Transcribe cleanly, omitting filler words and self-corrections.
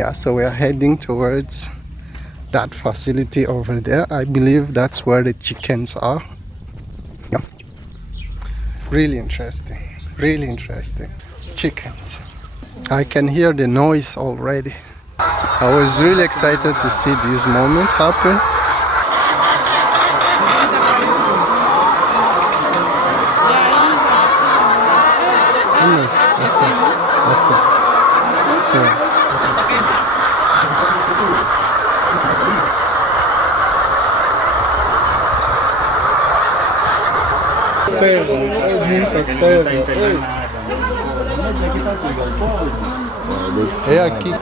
Yeah, so we are heading towards that facility over there. I believe that's where the chickens are. Yeah. Really interesting. Really interesting. Chickens. I can hear the noise already. I was really excited to see this moment happen. É aqui.